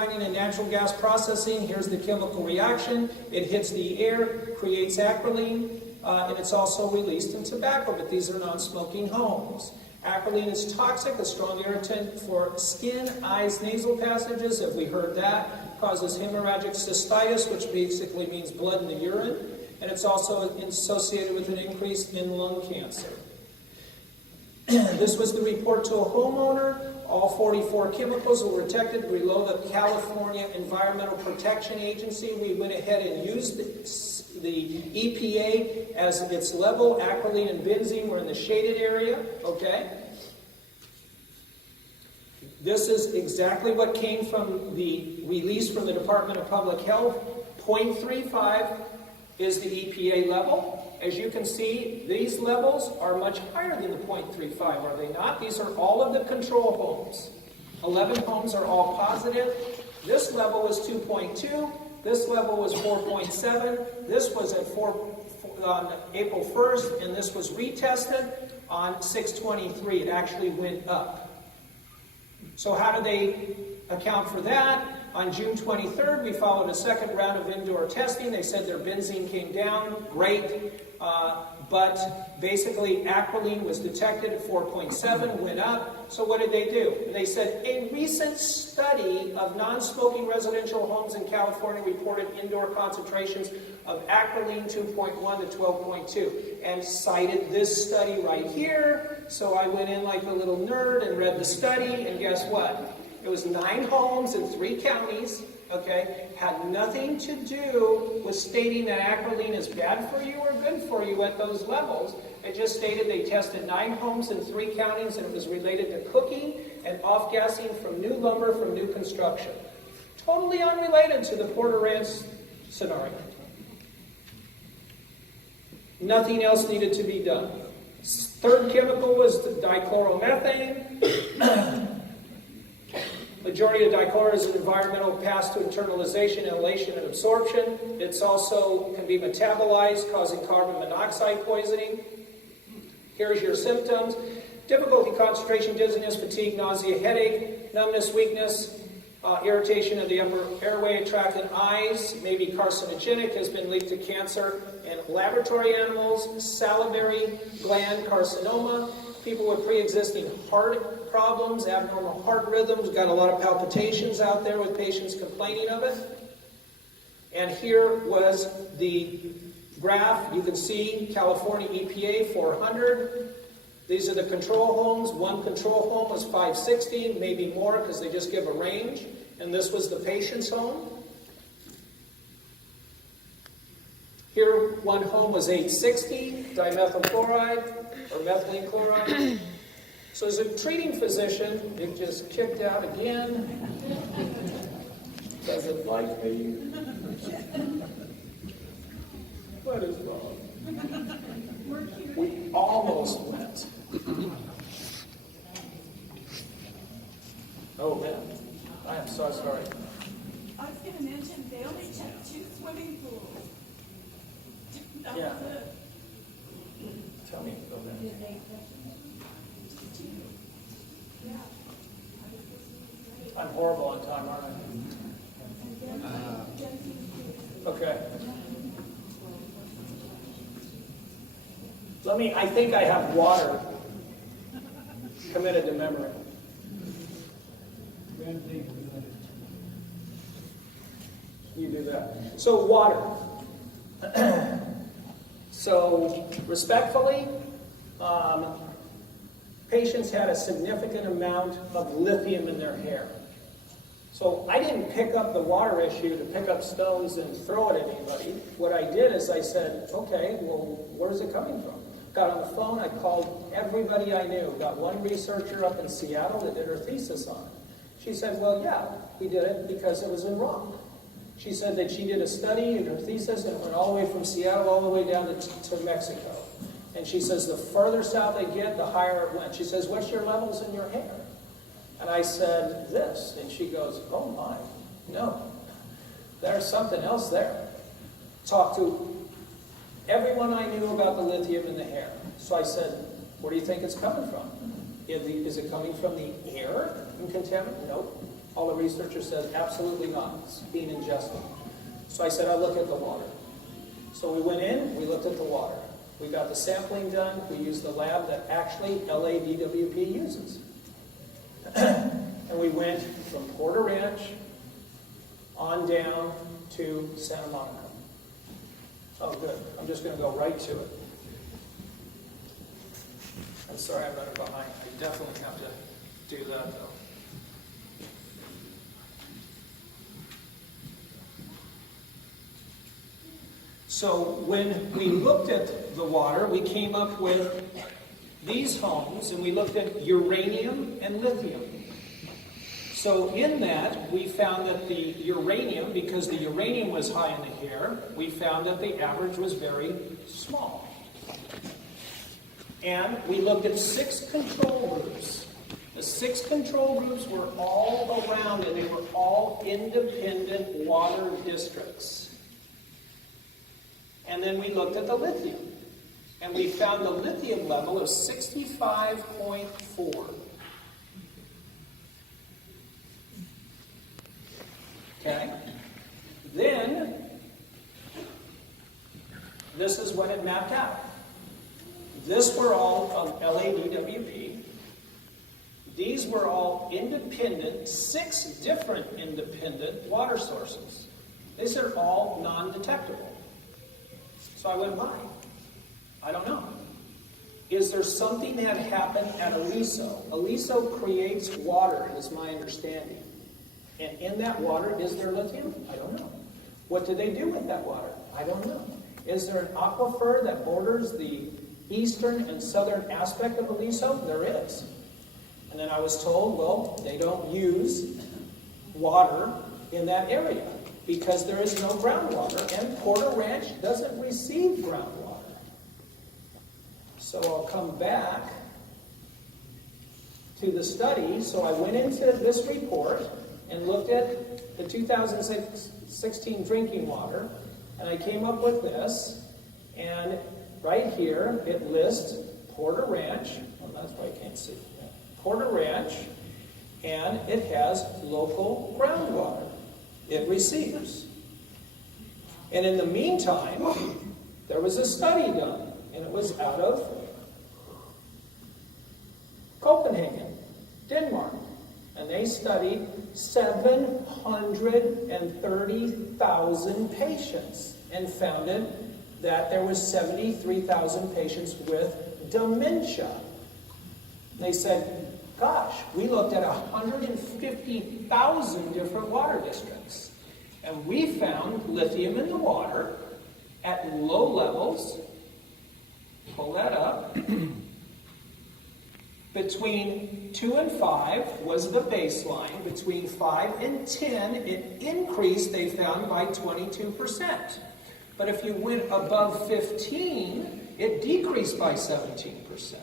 and natural gas processing. Here's the chemical reaction. It hits the air, creates acrolein, and it's also released in tobacco, but these are non-smoking homes. Acrolein is toxic, a strong irritant for skin, eyes, nasal passages. Have we heard that? Causes hemorrhagic cystitis, which basically means blood in the urine, and it's also associated with an increase in lung cancer. This was the report to a homeowner. All 44 chemicals were detected below the California Environmental Protection Agency. We went ahead and used the EPA as its level. Acrolein and benzene were in the shaded area, okay? This is exactly what came from the release from the Department of Public Health. 0.35 is the EPA level. As you can see, these levels are much higher than the 0.35, are they not? These are all of the control homes. 11 homes are all positive. This level was 2.2. This level was 4.7. This was at on April 1st, and this was retested on 6/23. It actually went up. So how do they account for that? On June 23rd, we followed a second round of indoor testing. They said their benzene came down. Great. But basically, acrolein was detected at 4.7, went up. So what did they do? They said, a recent study of non-smoking residential homes in California reported indoor concentrations of acrolein 2.1 to 12.2, and cited this study right here. So I went in like a little nerd and read the study, and guess what? It was 9 homes in 3 counties, okay? Had nothing to do with stating that acrolein is bad for you or good for you at those levels. It just stated they tested 9 homes in 3 counties, and it was related to cooking and off-gassing from new lumber from new construction. Totally unrelated to the Porter Ranch scenario. Nothing else needed to be done. Third chemical was dichloromethane. Majority of dichlor is an environmental path to internalization, inhalation, and absorption. It's also can be metabolized, causing carbon monoxide poisoning. Here's your symptoms: difficulty, concentration, dizziness, fatigue, nausea, headache, numbness, weakness, irritation of the upper airway tract and eyes, maybe carcinogenic, has been linked to cancer in laboratory animals, salivary gland carcinoma, people with pre-existing heart problems, abnormal heart rhythms, got a lot of palpitations out there with patients complaining of it. And here was the graph. You can see California EPA 400. These are the control homes. One control home was 560, maybe more because they just give a range. And this was the patient's home. Here, one home was 860, dimethyl chloride or methylene chloride. So as a treating physician, it just kicked out again. Does it like me? What is wrong? We almost went. Oh man, I am so sorry. I was going to mention they only checked 2 swimming pools. That Yeah. was it. Tell me about that. I'm horrible on time, aren't I? Okay. I think I have water committed to memory. You do that. So water. So respectfully, patients had a significant amount of lithium in their hair. So I didn't pick up the water issue to pick up stones and throw it at anybody. What I did is I said, okay, well, where's it coming from? Got on the phone, I called everybody I knew. Got one researcher up in Seattle that did her thesis on it. She said, well, yeah, we did it because it was in rock. She said that she did a study in her thesis and it went all the way from Seattle all the way down to Mexico. And she says the further south they get, the higher it went. She says, what's your levels in your hair? And I said, this. And she goes, oh my, no. There's something else there. Talked to everyone I knew about the lithium in the hair. So I said, where do you think it's coming from? Is it coming from the air and contaminant? Nope. All the researcher says, absolutely not. It's being ingested. So I said, I'll look at the water. So we went in, we looked at the water. We got the sampling done. We used the lab that actually LADWP uses. And we went from Porter Ranch on down to Santa Monica. Oh, good. I'm just going to go right to it. I'm sorry I'm running behind. I definitely have to do that, though. So when we looked at the water, we came up with these homes, and we looked at uranium and lithium. So in that, we found that the uranium, because the uranium was high in the air, we found that the average was very small. And we looked at 6 control groups. The 6 control groups were all around, and they were all independent water districts. And then we looked at the lithium. And we found the lithium level of 65.4. Okay? Then, this is what it mapped out. This were all of LADWP. These were all independent, 6 different independent water sources. These are all non-detectable. So I went by. I don't know. Is there something that happened at Aliso? Aliso creates water, is my understanding. And in that water, is there lithium? I don't know. What do they do with that water? I don't know. Is there an aquifer that borders the eastern and southern aspect of Aliso? There is. And then I was told, well, they don't use water in that area because there is no groundwater, and Porter Ranch doesn't receive groundwater. So I'll come back to the study. So I went into this report and looked at the 2016 drinking water, and I came up with this, and right here it lists Porter Ranch. Well, that's why I can't see. Porter Ranch, and it has local groundwater it receives. And in the meantime, there was a study done, and it was out of Copenhagen, Denmark. And they studied 730,000 patients and found that there was 73,000 patients with dementia. They said, gosh, we looked at 150,000 different water districts, and we found lithium in the water at low levels. Pull that up. Between 2 and 5 was the baseline. Between 5 and 10, it increased, they found, by 22%. But if you went above 15, it decreased by 17%.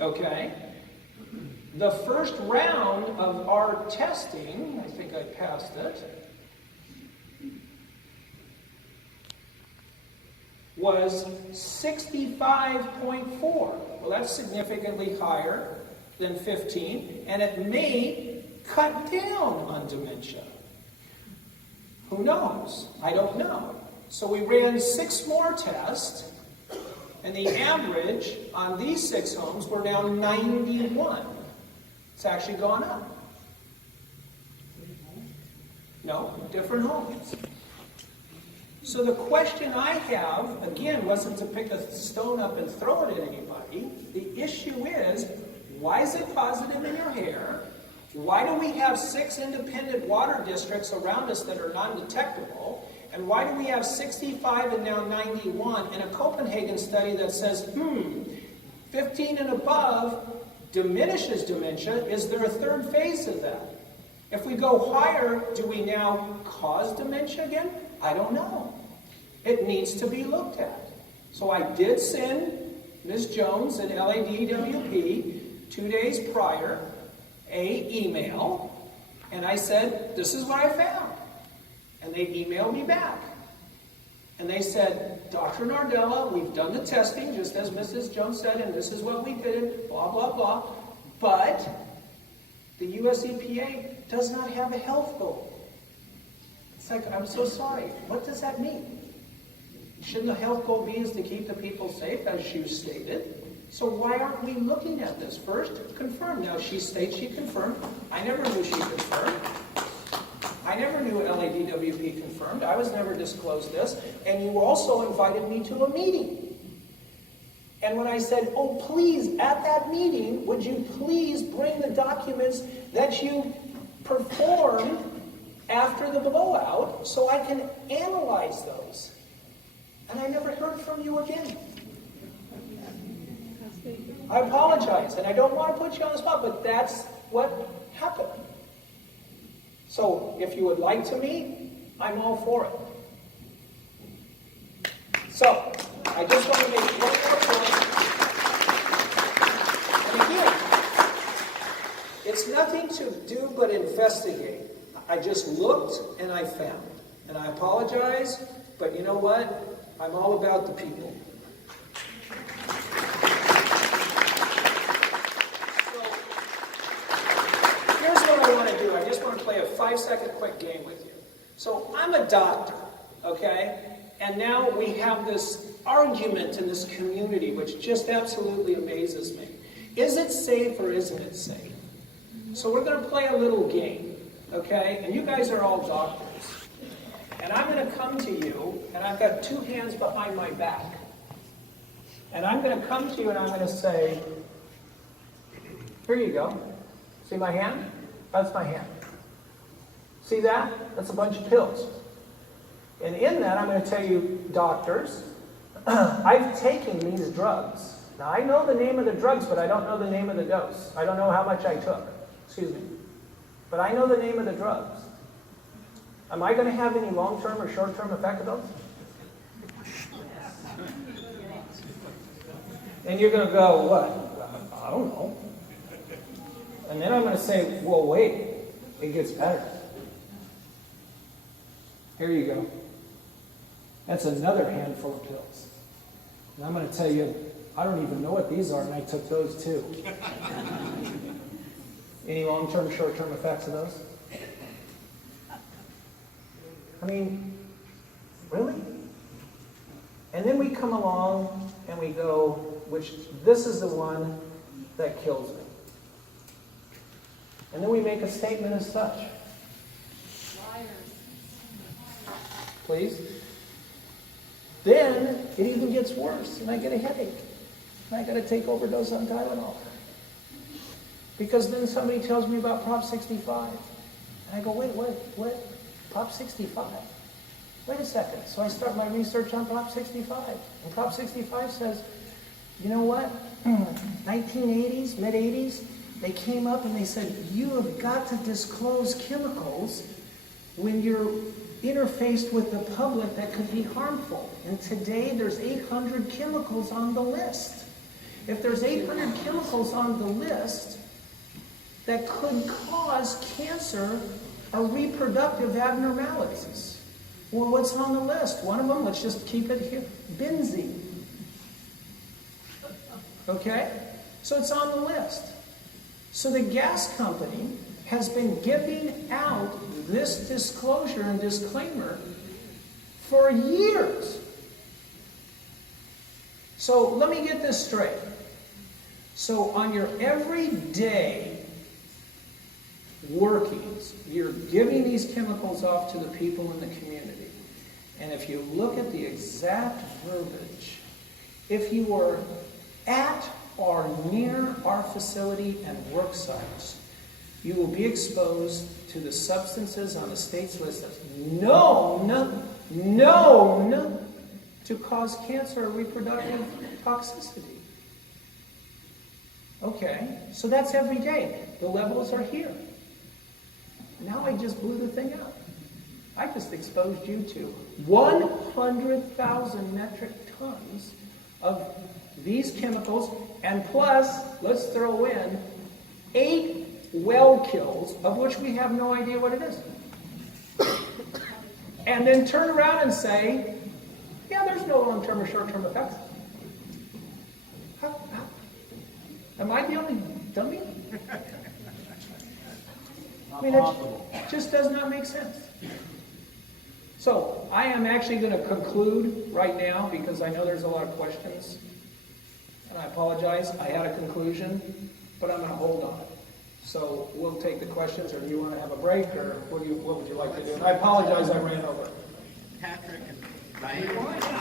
Okay? The first round of our testing, I think I passed it, was 65.4. Well, that's significantly higher than 15, and it may cut down on dementia. Who knows? I don't know. So we ran 6 more tests, and the average on these 6 homes were now 91. It's actually gone up. No, different homes. So the question I have, again, wasn't to pick a stone up and throw it at anybody. The issue is, why is it positive in your hair? Why do we have 6 independent water districts around us that are non-detectable? And why do we have 65 and now 91 in a Copenhagen study that says, 15 and above diminishes dementia? Is there a third phase of that? If we go higher, do we now cause dementia again? I don't know. It needs to be looked at. So I did send Ms. Jones and LADWP 2 days prior an email, and I said, this is what I found. And they emailed me back. And they said, Dr. Nordella, we've done the testing, just as Mrs. Jones said, and this is what we did, blah, blah, blah. But The US EPA does not have a health goal. It's like, I'm so sorry. What does that mean? Shouldn't the health goal be is to keep the people safe, as you stated? So why aren't we looking at this? First, confirm. Now, she states she confirmed. I never knew she confirmed. I never knew LADWP confirmed. I was never disclosed this. And you also invited me to a meeting. And when I said, oh, please, at that meeting, would you please bring the documents that you performed after the blowout so I can analyze those? And I never heard from you again. I apologize, and I don't want to put you on the spot, but that's what happened. So, if you would like to meet, I'm all for it. So, I just want to make one more point. And again, it's nothing to do but investigate. I just looked and I found. And I apologize, but you know what? I'm all about the people. Here's what I want to do. I just want to play a 5-second quick game with you. So I'm a doctor, okay? And now we have this argument in this community which just absolutely amazes me. Is it safe or isn't it safe? So we're going to play a little game, okay? And you guys are all doctors. And I'm going to come to you, and I've got 2 hands behind my back. And I'm going to come to you and I'm going to say, here you go. See my hand? That's my hand. See that? That's a bunch of pills. And in that, I'm going to tell you, doctors, I've taken these drugs. Now, I know the name of the drugs, but I don't know the name of the dose. I don't know how much I took. Excuse me. But I know the name of the drugs. Am I going to have any long-term or short-term effect of those? And you're going to go, what? I don't know. And then I'm going to say, well, wait. It gets better. Here you go. That's another handful of pills. And I'm going to tell you, I don't even know what these are, and I took those too. Any long-term, short-term effects of those? I mean, really? And then we come along and we go, which this is the one that kills me. And then we make a statement as such. Please. Then it even gets worse, and I get a headache. And I got to take overdose on Tylenol. Because then somebody tells me about Prop 65. And I go, wait, what? Prop 65? Wait a second. So I start my research on Prop 65. And Prop 65 says, you know what? 1980s, mid-80s, they came up and they said, you have got to disclose chemicals when you're interfaced with the public that could be harmful. And today there's 800 chemicals on the list. If there's 800 chemicals on the list that could cause cancer or reproductive abnormalities, well, what's on the list? One of them, let's just keep it here, benzene. Okay? So it's on the list. So the gas company has been giving out this disclosure and disclaimer for years. So let me get this straight. So on your everyday workings, you're giving these chemicals off to the people in the community. And if you look at the exact verbiage, if you were at or near our facility and work sites, you will be exposed to the substances on the state's list that's known to cause cancer or reproductive toxicity. Okay, so that's every day. The levels are here. Now I just blew the thing out. I just exposed you to 100,000 metric tons of these chemicals, and plus, let's throw in 8 well kills, of which we have no idea what it is. And then turn around and say, yeah, there's no long-term or short-term effects. Am I the only dummy? mean, it just does not make sense. So I am actually going to conclude right now because I know there's a lot of questions. And I apologize. I had a conclusion, but I'm going to hold on it. So we'll take the questions, or do you want to have a break, or what would you like to do? I apologize I ran over. Patrick and Diane.